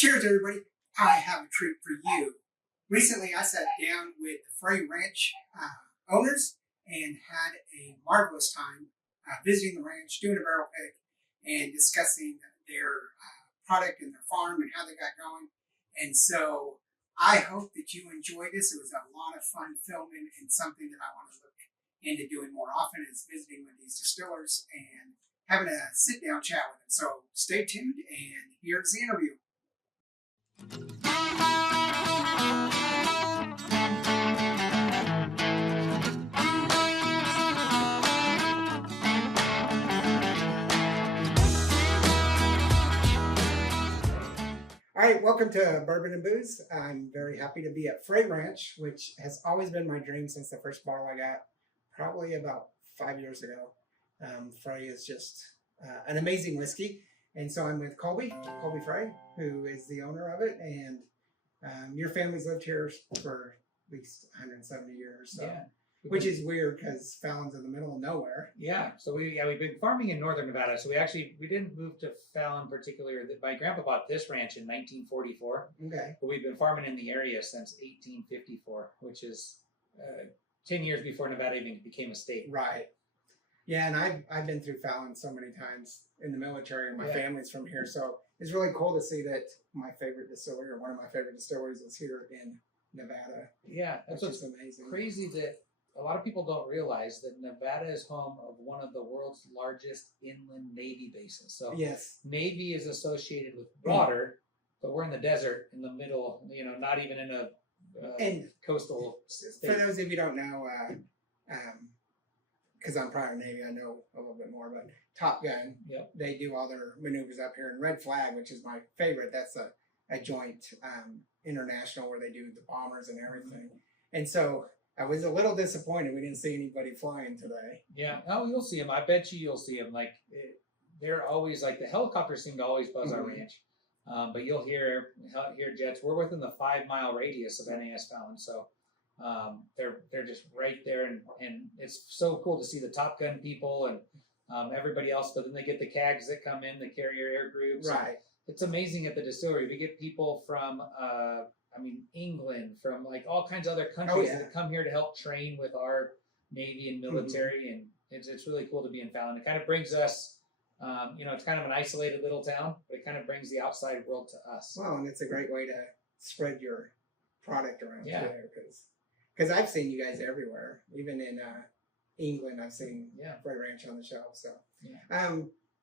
Cheers, everybody. I have a treat for you. Recently, I sat down with the Frey Ranch owners and had a marvelous time visiting the ranch, doing a barrel pick, and discussing their product and their farm and how they got going. And so I hope that you enjoyed this. It was a lot of fun filming and something that I want to look into doing more often is visiting with these distillers and having a sit-down chat with them. So stay tuned, and here's the interview. All right, welcome to Bourbon and Booze. I'm very happy to be at Frey Ranch, which has always been my dream since the first bottle I got, probably about 5 years ago. Frey is just an amazing whiskey. And so I'm with Colby Frey, who is the owner of it. And your family's lived here for at least 170 years. So. Yeah. Which is weird because Fallon's in the middle of nowhere. Yeah, so we've been farming in northern Nevada. So we didn't move to Fallon particularly. My grandpa bought this ranch in 1944. Okay. But we've been farming in the area since 1854, which is 10 years before Nevada even became a state. Right. Yeah, and I've been through Fallon so many times in the military, and my family's from here. So it's really cool to see that my favorite distillery, or one of my favorite distilleries, is here in Nevada. Yeah, that's what's amazing. Crazy that a lot of people don't realize that Nevada is home of one of the world's largest inland Navy bases. So yes, Navy is associated with water, but we're in the desert in the middle, not even in a coastal state. For those of you who don't know, because I'm prior Navy, I know a little bit more, but Top Gun, they do all their maneuvers up here. And Red Flag, which is my favorite, that's a joint international where they do the bombers and everything. Mm-hmm. And so I was a little disappointed we didn't see anybody flying today. Yeah. Oh, you'll see them. I bet you'll see them. They're always the helicopters seem to always buzz our ranch, but you'll hear jets. We're within the 5-mile radius of NAS Fallon, so they're just right there, and it's so cool to see the Top Gun people and everybody else. But then they get the CAGs that come in, the carrier air groups. Right. It's amazing at the distillery. We get people from England, from all kinds of other countries that come here to help train with our Navy and military, and it's really cool to be in Fallon. It kind of brings us, it's kind of an isolated little town, but it kind of brings the outside world to us. Well, and it's a great way to spread your product around there, because I've seen you guys everywhere, even in England. I've seen Frey Ranch on the shelf. So,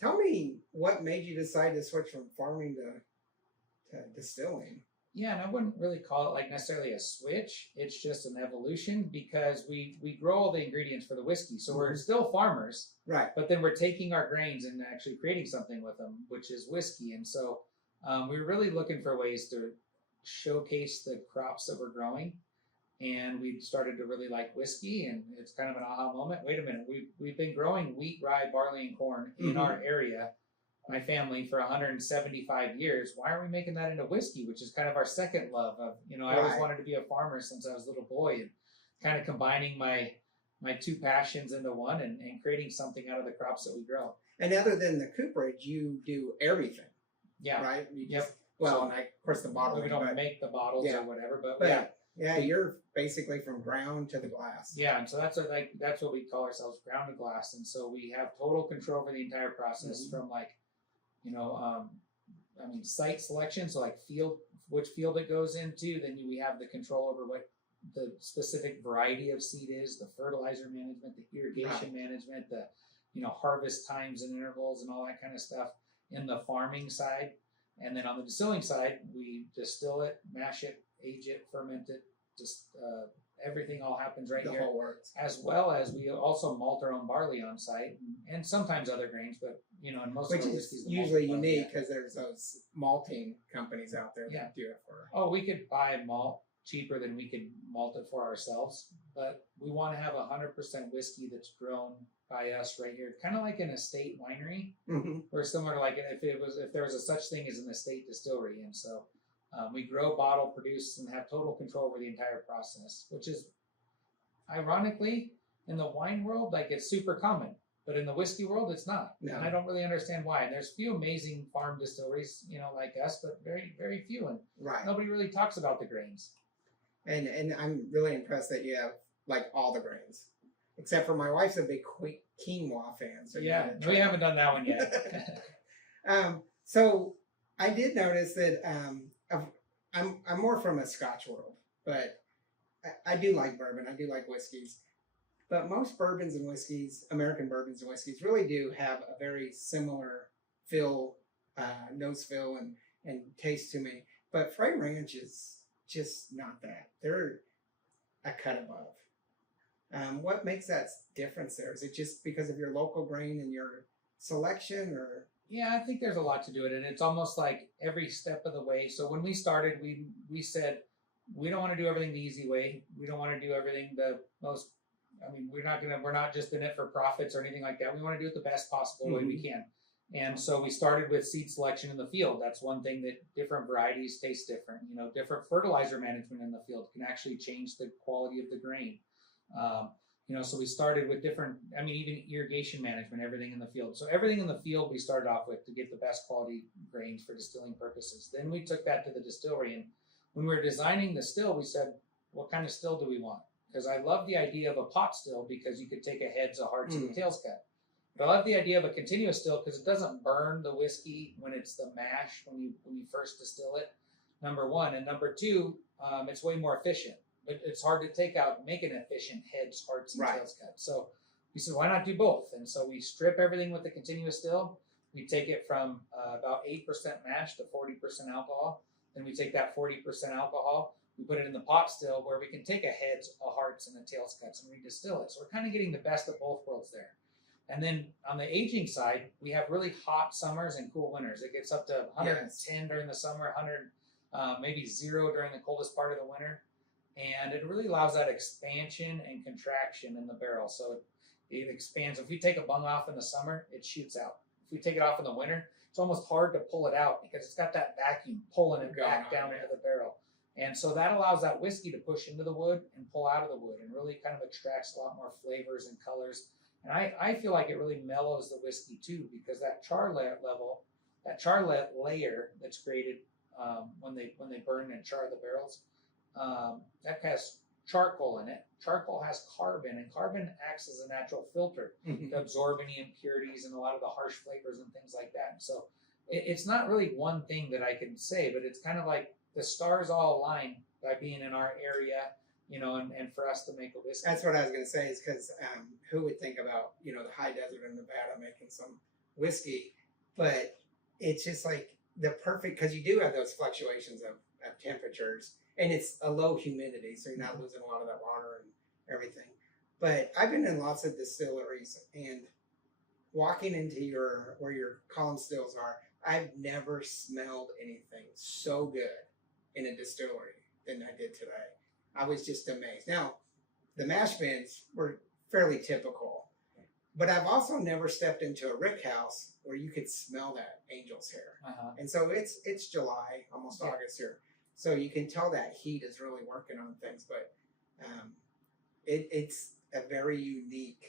tell me what made you decide to switch from farming to distilling. Yeah, and I wouldn't really call it necessarily a switch. It's just an evolution, because we grow all the ingredients for the whiskey. So we're still farmers, right? But then we're taking our grains and actually creating something with them, which is whiskey. And so we were really looking for ways to showcase the crops that we're growing. And we started to really like whiskey, and it's kind of an aha moment. Wait a minute, we've been growing wheat, rye, barley, and corn in our area, my family, for 175 years. Why are we making that into whiskey, which is kind of our second love of, I always wanted to be a farmer since I was a little boy, and kind of combining my two passions into one and creating something out of the crops that we grow. And other than the cooperage, you do everything. Yeah. Right? Well, and of course the bottling. We don't make the bottles or whatever, but yeah, you're basically from ground to the glass. Yeah, and so that's what we call ourselves, ground to glass. And so we have total control over the entire process, from site selection, so which field it goes into. Then we have the control over what the specific variety of seed is, the fertilizer management, the irrigation management, the harvest times and intervals and all that kind of stuff in the farming side. And then on the distilling side, we distill it, mash it, age it, ferment it, just everything all happens right here. The whole works. As well as we also malt our own barley on site, and sometimes other grains, but and most of our whiskeys, which is usually unique because there's those malting companies out there that do it for. Oh, we could buy malt cheaper than we could malt it for ourselves, but we want to have 100% whiskey that's grown by us right here, kind of like an estate winery, or similar to if there was a such thing as an estate distillery. And so we grow, bottle, produce, and have total control over the entire process, which is ironically in the wine world, it's super common. But in the whiskey world, it's not. No. And I don't really understand why. And there's few amazing farm distilleries, like us, but very, very few. And Right. nobody really talks about the grains. And I'm really impressed that you have like all the grains, except for my wife's a big quinoa fan. So yeah, we haven't done that one yet. So I did notice that I'm more from a Scotch world, but I do like bourbon. I do like whiskeys. But most bourbons and whiskeys, American bourbons and whiskeys, really do have a very similar feel, nose feel, and taste to me. But Frey Ranch is just not that. They're a cut above. What makes that difference there? Is it just because of your local grain and your selection, or? Yeah, I think there's a lot to do it, and it's almost like every step of the way. So when we started, we said we don't want to do everything the easy way. We don't want to do everything the most. I mean, we're not just in it for profits or anything like that. We want to do it the best possible way we can. And so we started with seed selection in the field. That's one thing that different varieties taste different. Different fertilizer management in the field can actually change the quality of the grain. So we started with different, even irrigation management, everything in the field. So everything in the field we started off with to get the best quality grains for distilling purposes. Then we took that to the distillery. And when we were designing the still, we said, what kind of still do we want? Because I love the idea of a pot still because you could take a heads, a hearts, and a tails cut. But I love the idea of a continuous still because it doesn't burn the whiskey when it's the mash when you first distill it. Number one, and number two, it's way more efficient. But it's hard to make an efficient heads, hearts, and tails cut. So we said, why not do both? And so we strip everything with the continuous still. We take it from about 8% mash to 40% alcohol. Then we take that 40% alcohol. We put it in the pot still where we can take a heads, a hearts, and a tails cuts and redistill it. So we're kind of getting the best of both worlds there. And then on the aging side, we have really hot summers and cool winters. It gets up to 110 during the summer, 100, maybe 0 during the coldest part of the winter. And it really allows that expansion and contraction in the barrel. So it expands. If we take a bung off in the summer, it shoots out. If we take it off in the winter, it's almost hard to pull it out because it's got that vacuum pulling it back down into the barrel. And so that allows that whiskey to push into the wood and pull out of the wood and really kind of extracts a lot more flavors and colors. And I feel like it really mellows the whiskey too because that char layer that's created when they burn and char the barrels, that has charcoal in it. Charcoal has carbon, and carbon acts as a natural filter to absorb any impurities and a lot of the harsh flavors and things like that. So it's not really one thing that I can say, but it's kind of like the stars all align by being in our area, and for us to make a whiskey. That's what I was going to say is because who would think about, the high desert in Nevada making some whiskey, but it's just like the perfect, because you do have those fluctuations of temperatures and it's a low humidity. So you're not losing a lot of that water and everything. But I've been in lots of distilleries and walking into where your column stills are, I've never smelled anything so good in a distillery than I did today. I was just amazed. Now, the mash bins were fairly typical, but I've also never stepped into a rick house where you could smell that angel's hair. And so it's July, almost August here. So you can tell that heat is really working on things, but it's a very unique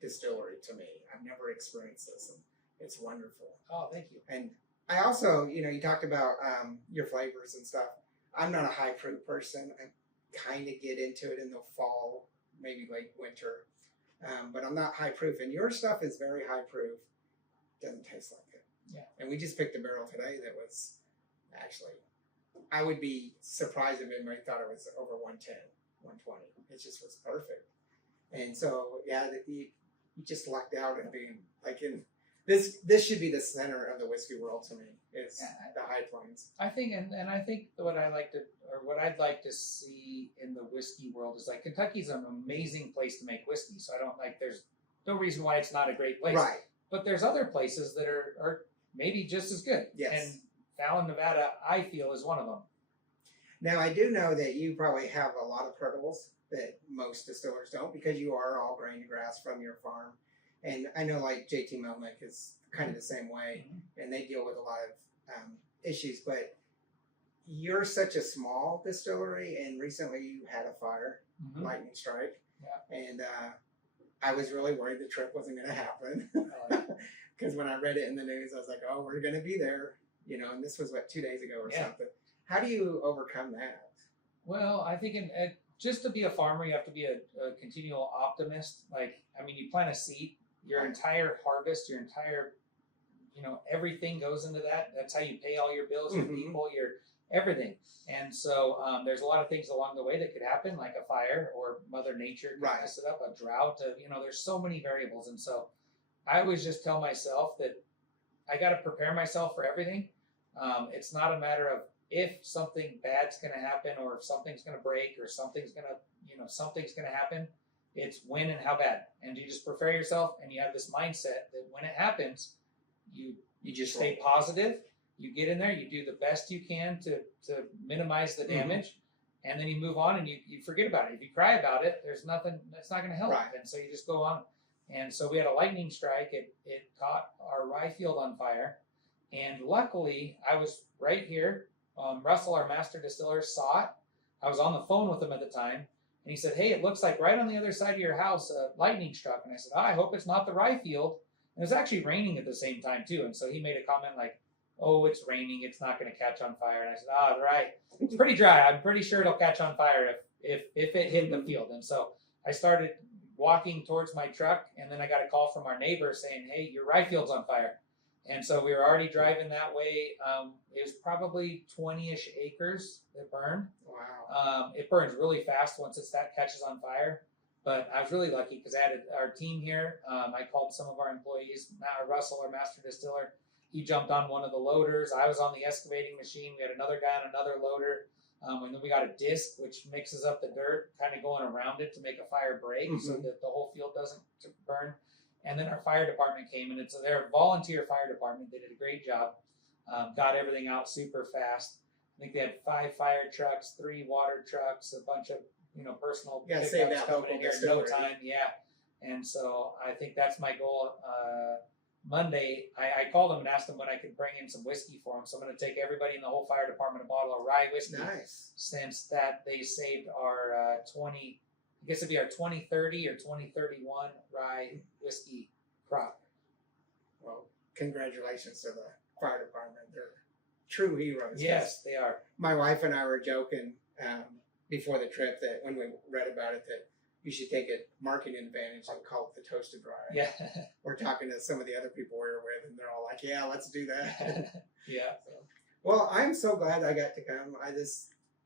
distillery to me. I've never experienced this, and it's wonderful. Oh, thank you. And I also, you talked about your flavors and stuff. I'm not a high proof person. I kind of get into it in the fall, maybe late winter, but I'm not high proof. And your stuff is very high proof. Doesn't taste like it. Yeah. And we just picked a barrel today that was actually, I would be surprised if anybody thought it was over 110, 120. It just was perfect. And so, you just lucked out in being like in this should be the center of the whiskey world to me, is the High Plains. I think, and I think what I'd like to see in the whiskey world is like Kentucky's an amazing place to make whiskey. So there's no reason why it's not a great place. Right. But there's other places that are maybe just as good. Yes. And Fallon, Nevada, I feel is one of them. Now, I do know that you probably have a lot of purgables that most distillers don't because you are all grain grass from your farm. And I know like JT Melnick is kind of the same way, and they deal with a lot of issues. But you're such a small distillery, and recently you had a fire, lightning strike. Yeah. And I was really worried the trip wasn't going to happen. Oh, Because when I read it in the news, I was like, oh, we're going to be there, you know, and this was what, 2 days ago or something. How do you overcome that? Well, I think just to be a farmer, you have to be a continual optimist. Like, I mean, you plant a seed, your entire harvest, your entire, you know, everything goes into that. That's how you pay all your bills, your people, your everything. And so there's a lot of things along the way that could happen, like a fire or Mother Nature could mess it up, a drought. You know, there's so many variables. And so I always just tell myself that I got to prepare myself for everything. It's not a matter of if something bad's going to happen or if something's going to break or something's going to happen. It's when and how bad. And you just prepare yourself and you have this mindset that when it happens, you just stay positive. You get in there, you do the best you can to minimize the damage, and then you move on and you forget about it. If you cry about it, there's nothing, that's not going to help. And so you just go on. And so we had a lightning strike. It caught our rye field on fire. And luckily, I was right here. Russell, our master distiller, saw it. I was on the phone with him at the time. And he said, hey, it looks like right on the other side of your house, lightning struck. And I said, I hope it's not the rye field. And it was actually raining at the same time, too. And so he made a comment like, oh, it's raining. It's not going to catch on fire. And I said, right. It's pretty dry. I'm pretty sure it'll catch on fire if it hit the field. And so I started walking towards my truck, and then I got a call from our neighbor saying, hey, your rye field's on fire. And so we were already driving that way. It was probably 20-ish acres that burned. Wow. It burns really fast once that catches on fire. But I was really lucky because I had our team here. I called some of our employees. Russell, our master distiller, he jumped on one of the loaders. I was on the excavating machine. We had another guy on another loader. And then we got a disc, which mixes up the dirt, kind of going around it to make a fire break so that the whole field doesn't burn. And then our fire department came, and they're a volunteer fire department. They did a great job. Got everything out super fast. I think they had 5 fire trucks, 3 water trucks, a bunch of personal pickups coming in here in no time. Yeah. And so I think that's my goal. Monday, I called them and asked them when I could bring in some whiskey for them. So I'm going to take everybody in the whole fire department a bottle of rye whiskey. Nice. Since that they saved our 2030 or 2031 rye whiskey crop. Well, congratulations to the fire department. They're true heroes. Yes, they are. My wife and I were joking before the trip that when we read about it that you should take a marketing advantage and call it the toasted rye. Yeah. We're talking to some of the other people we were with, and they're all like, yeah, let's do that. Yeah. So, well, I'm so glad I got to come.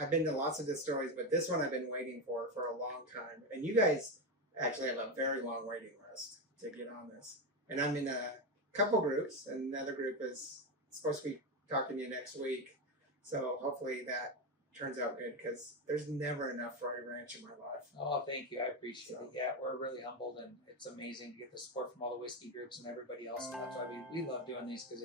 I've been to lots of distilleries, but this one I've been waiting for a long time. And you guys actually have a very long waiting list to get on this. And I'm in a couple groups, and another group is supposed to be talking to you next week. So hopefully that turns out good, because there's never enough Frey Ranch in my life. Oh, thank you. I appreciate it. Yeah, we're really humbled, and it's amazing to get the support from all the whiskey groups and everybody else. And that's why we love doing these, because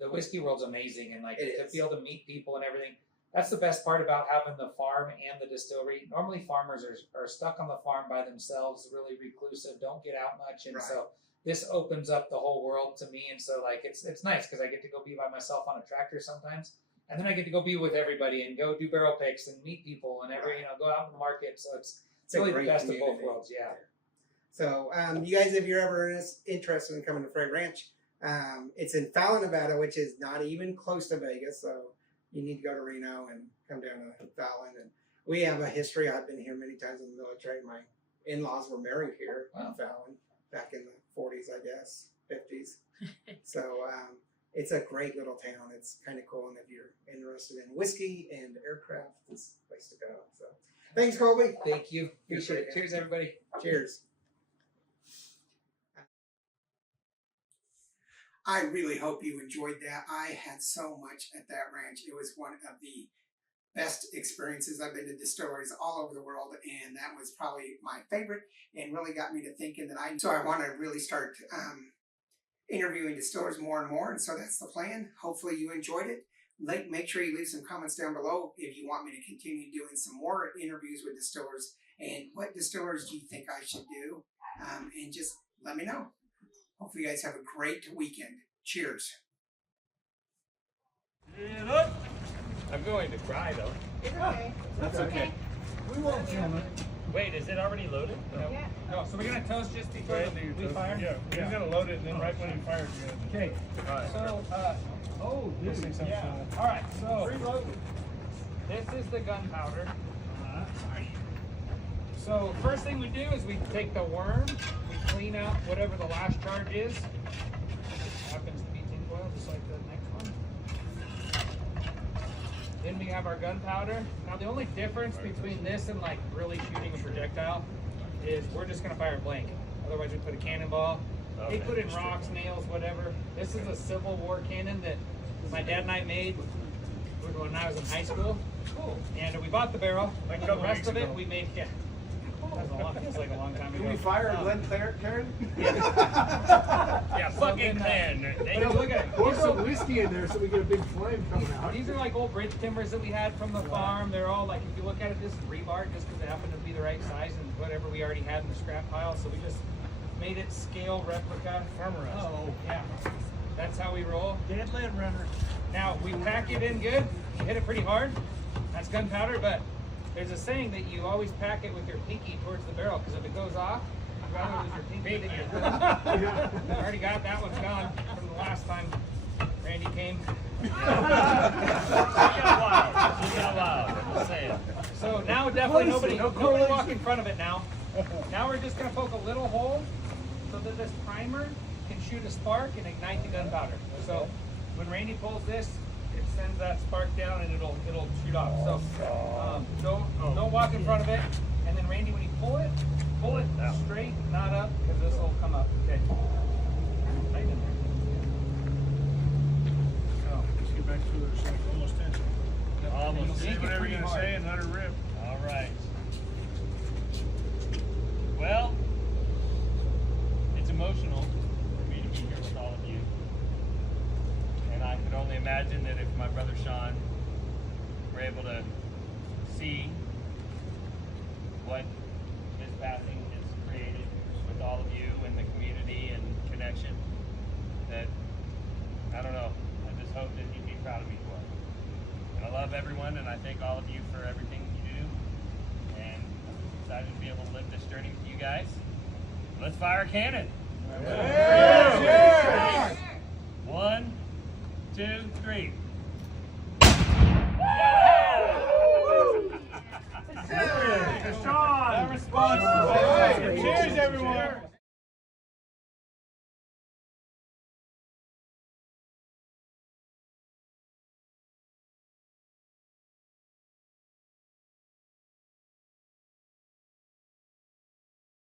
the whiskey world's amazing, and like to be able to meet people and everything. That's the best part about having the farm and the distillery. Normally farmers are stuck on the farm by themselves, really reclusive, don't get out much. And so this opens up the whole world to me. And so like it's nice because I get to go be by myself on a tractor sometimes. And then I get to go be with everybody and go do barrel picks and meet people and go out in the market. So it's really the best of both worlds. Yeah. So you guys, if you're ever interested in coming to Frey Ranch, it's in Fallon, Nevada, which is not even close to Vegas. So you need to go to Reno and come down to Fallon. And we have a history. I've been here many times in the military. My in-laws were married here in Fallon back in the 40s, I guess, 50s. So it's a great little town. It's kind of cool. And if you're interested in whiskey and aircraft, it's the place to go. So thanks, Colby. Thank you. Appreciate it. Cheers, everybody. Cheers. I really hope you enjoyed that. I had so much at that ranch. It was one of the best experiences. I've been to distilleries all over the world, and that was probably my favorite, and really got me to thinking that so I want to really start interviewing distillers more and more, and so that's the plan. Hopefully you enjoyed it. Make sure you leave some comments down below if you want me to continue doing some more interviews with distillers, and what distillers do you think I should do, and just let me know. Hopefully you guys have a great weekend. Cheers. I'm going to cry though. It's okay. That's okay. We won't film it. Wait, is it already loaded? No. Yeah. No, so we're gonna toast just before we fire? Yeah, you're gonna load it and then right when you fire it, you're gonna. Okay, Alright. so, oh, This dude, thing's up yeah. front. Alright, so, this is the gunpowder. So, first thing we do is we take the worm, we clean out whatever the last charge is. It happens to be tinfoil, just like the next one. Then we have our gunpowder. Now, the only difference between this and like really shooting a projectile is we're just gonna fire blank. Otherwise, we put a cannonball. They put in rocks, nails, whatever. This is a Civil War cannon that my dad and I made when I was in high school. Cool. And we bought the barrel. Like a The couple rest weeks of it ago. we made. Yeah. That was a long, feels like a long time ago. Can we fire a Glen Karen? Yeah, So fucking then, man. But look at it. Pour some whiskey in there so we get a big flame coming out. These are like old bridge timbers that we had from the farm. They're all like, if you look at it, this is rebar just because they happen to be the right size and whatever we already had in the scrap pile. So we just made it scale replica. Farmer house. Oh, yeah. That's how we roll. Dead land runner. Now, we pack it in good. You hit it pretty hard. That's gunpowder, but there's a saying that you always pack it with your pinky towards the barrel because if it goes off, you'd rather lose your pinky than your thumb. I already got that one's gone from the last time Randy came. She got wild. She got wild. I'm just saying. So now definitely nobody correlation. walk in front of it now. Now we're just gonna poke a little hole so that this primer can shoot a spark and ignite the gunpowder. So when Randy pulls this, it sends that spark down and it'll shoot off. So don't walk in front of it. And then Randy, when you pull it straight, not up, because this will come up. Okay. Tight in there. Oh, let's get back to it. It's like almost tension. Almost. Say whatever you're gonna say and let her rip. All right. Well, it's emotional for me to be here with all of you. And I could only imagine that if my brother Sean were able to see what his passing has created with all of you and the community and connection, that, I don't know, I just hope that he'd be proud of me for it. And I love everyone, and I thank all of you for everything you do. And I'm just excited to be able to live this journey with you guys. Let's fire a cannon. Cheers! 1, 2, 3.